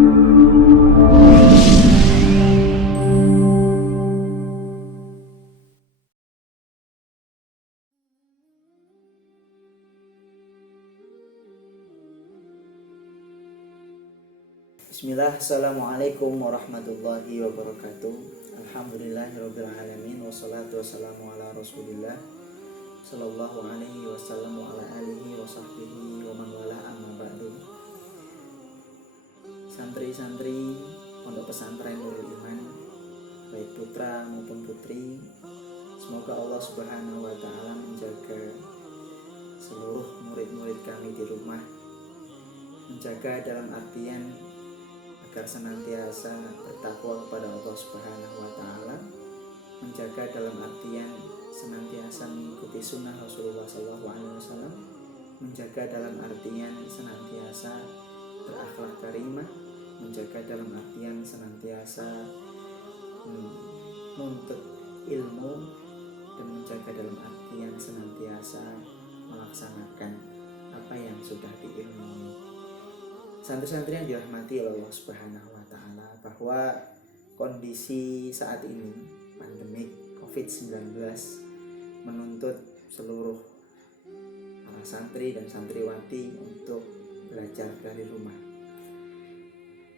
Bismillah, assalamualaikum warahmatullahi wabarakatuh. Alhamdulillahirrabbilalamin. Wassalatu wassalamu ala rasulillah sallallahu alaihi wasallam wa ala alihi wa sahbihi wa man wala amma ba'du. Santri-santri Pondok Pesantren Nurul Iman, baik putra maupun putri, semoga Allah Subhanahu wa taala menjaga seluruh murid-murid kami di rumah, menjaga dalam artian agar senantiasa bertakwa kepada Allah Subhanahu wa taala, menjaga dalam artian senantiasa mengikuti sunnah Rasulullah SAW, menjaga dalam artian senantiasa berakhlak karimah, menjaga dalam artian senantiasa menuntut ilmu, dan menjaga dalam artian senantiasa melaksanakan apa yang sudah diilmui. Santri-santri yang dirahmati oleh Allah Subhanahu wa taala, bahwa kondisi saat ini pandemik COVID-19 menuntut seluruh para santri dan santriwati untuk belajar dari rumah.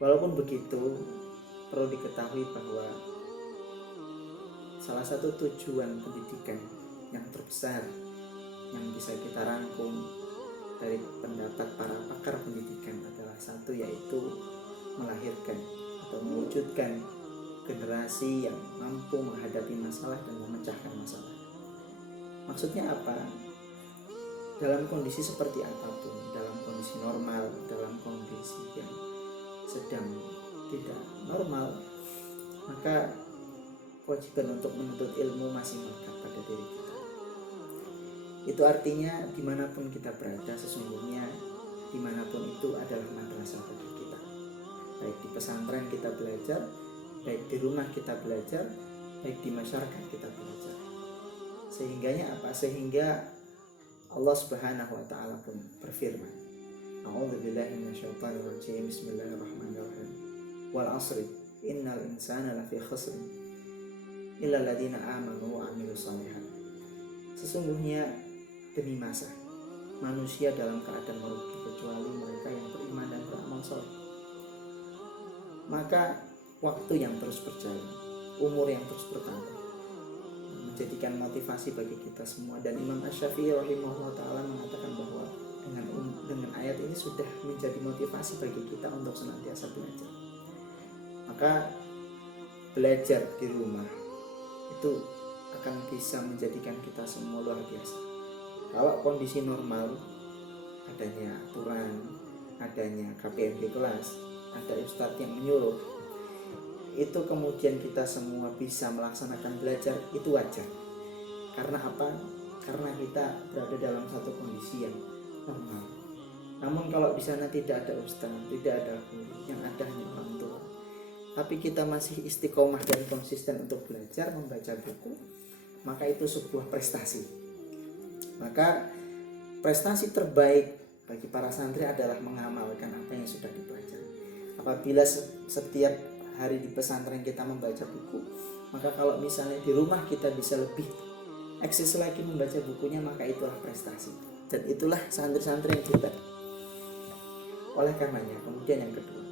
Walaupun begitu, perlu diketahui bahwa salah satu tujuan pendidikan yang terbesar yang bisa kita rangkum dari pendapat para pakar pendidikan adalah satu, yaitu melahirkan atau mewujudkan generasi yang mampu menghadapi masalah dan memecahkan masalah. Maksudnya apa? Dalam kondisi seperti apapun, dalam kondisi normal, dalam kondisi yang sedang tidak normal, maka kewajiban untuk menuntut ilmu masih melekat pada diri kita. Itu artinya dimanapun kita berada, sesungguhnya dimanapun itu adalah madrasah bagi kita. Baik di pesantren kita belajar, baik di rumah kita belajar, baik di masyarakat kita belajar. Sehingganya apa? Sehingga Allah Subhanahu wa taala pun berfirman, A'udzubillahi minasyaitonirrajim. Bismillahirrahmanirrahim. Wal 'asri innal insana lafi khusr illa alladziina aamanu wa 'amilus shalihat. Sesungguhnya demi masa, manusia dalam keadaan merugi kecuali mereka yang beriman dan beramal saleh. Maka waktu yang terus berjalan, umur yang terus bertambah, menjadikan motivasi bagi kita semua. Dan Imam Asy-Syafi'i rahimahullah ta'ala mengatakan bahwa dengan ayat ini sudah menjadi motivasi bagi kita untuk senantiasa belajar. Maka belajar di rumah itu akan bisa menjadikan kita semua luar biasa. Kalau kondisi normal, adanya aturan, adanya KPMG kelas, ada ustadz yang menyuruh, itu kemudian kita semua bisa melaksanakan belajar, itu wajar. Karena apa? Karena kita berada dalam satu kondisi yang normal. Namun kalau di sana tidak ada ustadz, tidak ada guru, yang ada hanya orang tua, tapi kita masih istiqomah dan konsisten untuk belajar, membaca buku, maka itu sebuah prestasi. Maka prestasi terbaik bagi para santri adalah mengamalkan apa yang sudah dipelajari. Apabila setiap hari di pesantren kita membaca buku, maka kalau misalnya di rumah kita bisa lebih eksis lagi membaca bukunya, maka itulah prestasi. Dan itulah santri-santri yang hebat. Oleh karenanya, kemudian yang kedua,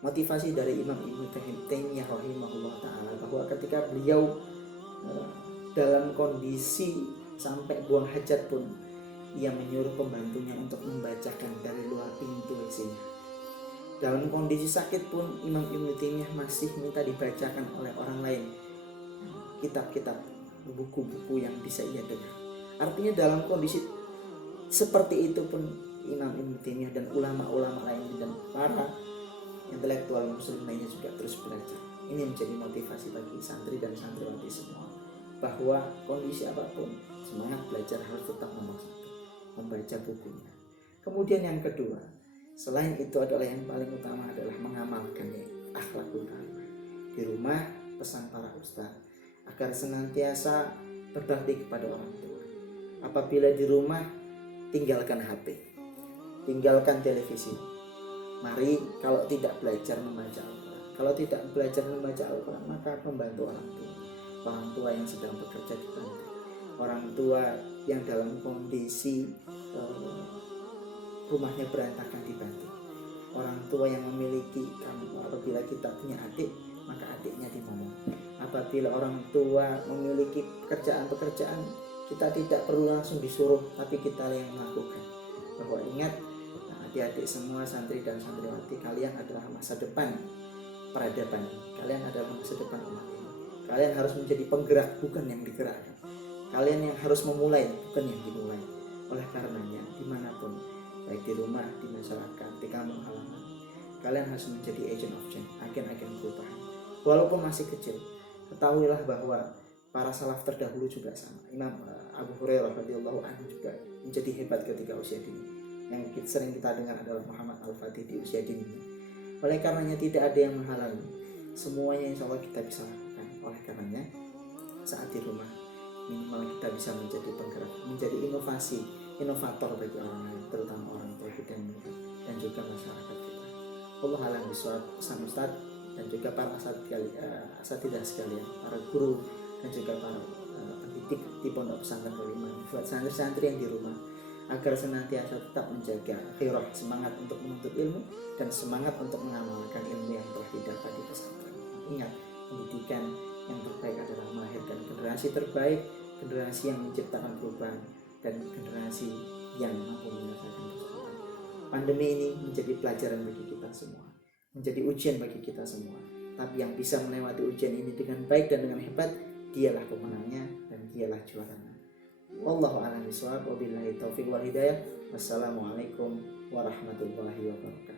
motivasi dari Imam Ibnu Taimiyah rahimahullah ta'ala, bahwa ketika beliau dalam kondisi sampai buang hajat pun, ia menyuruh pembantunya untuk membacakan dari luar pintu WC-nya. Dalam kondisi sakit pun Imam Ibnu Taimiyah masih minta dibacakan oleh orang lain kitab-kitab, buku-buku yang bisa ia dengar. Artinya dalam kondisi seperti itu pun Imam Ibnu Taimiyah dan ulama-ulama lain dan para intelektual muslim lainnya juga terus belajar. Ini menjadi motivasi bagi santri dan santriwati semua, bahwa kondisi apapun semangat belajar harus tetap nomor satu, membaca bukunya. Kemudian yang kedua, selain itu adalah yang paling utama adalah mengamalkan akhlakul karimah. Di rumah pesan para ustaz agar senantiasa berbakti kepada orang tua. Apabila di rumah, tinggalkan HP, tinggalkan televisi, Mari kalau tidak belajar membaca Al-Quran, kalau tidak belajar membaca Al-Quran, maka membantu orang tua yang sedang bekerja dibantu, orang tua yang dalam kondisi rumahnya berantakan dibantu, orang tua yang memiliki kamu. Apabila kita punya adik, maka adiknya dimana. Apabila orang tua memiliki pekerjaan-pekerjaan, kita tidak perlu langsung disuruh, tapi kita yang melakukan. Bahwa ingat, adik-adik semua, santri dan santriwati, kalian adalah masa depan peradaban, kalian adalah masa depan umat ini. Kalian harus menjadi penggerak, bukan yang digerakkan. Kalian yang harus memulai, bukan yang dimulai. Oleh karenanya, dimanapun, baik di rumah, di masyarakat, di kampung halaman, kalian harus menjadi agent of change, agen-agen perubahan. Walaupun masih kecil, ketahuilah bahwa para salaf terdahulu juga sama. Imam Abu Hurairah radhiyallahu anhu juga menjadi hebat ketika usia dini. Yang sering kita dengar adalah Muhammad Al-Fatih di usia dini. Oleh karenanya tidak ada yang menghalangi, semuanya insya Allah kita bisa lakukan. Oleh karenanya saat di rumah minimal kita bisa menjadi penggerak, menjadi inovator bagi orang lain, terutama orang tua kita dan juga masyarakat kita. Allah alam bisawab. Pesan Ustaz dan juga para asatidzah sekalian, para guru dan juga para pendidik di pondok pesantren Al-Iman, buat santri-santri yang di rumah, agar senantiasa tetap menjaga khirah, semangat untuk menuntut ilmu dan semangat untuk mengamalkan ilmu yang telah didapat di pesantren. Ingat, pendidikan yang terbaik adalah melahirkan generasi terbaik, generasi yang menciptakan perubahan, dan generasi yang mampu menyelesaikan persoalan. Pandemi ini menjadi pelajaran bagi kita semua, menjadi ujian bagi kita semua. Tapi yang bisa melewati ujian ini dengan baik dan dengan hebat, dialah pemenangnya dan dialah juaranya. Wallahu a'lam bishawab, wabillahi taufiq wal hidayah. Wassalamualaikum warahmatullahi wabarakatuh.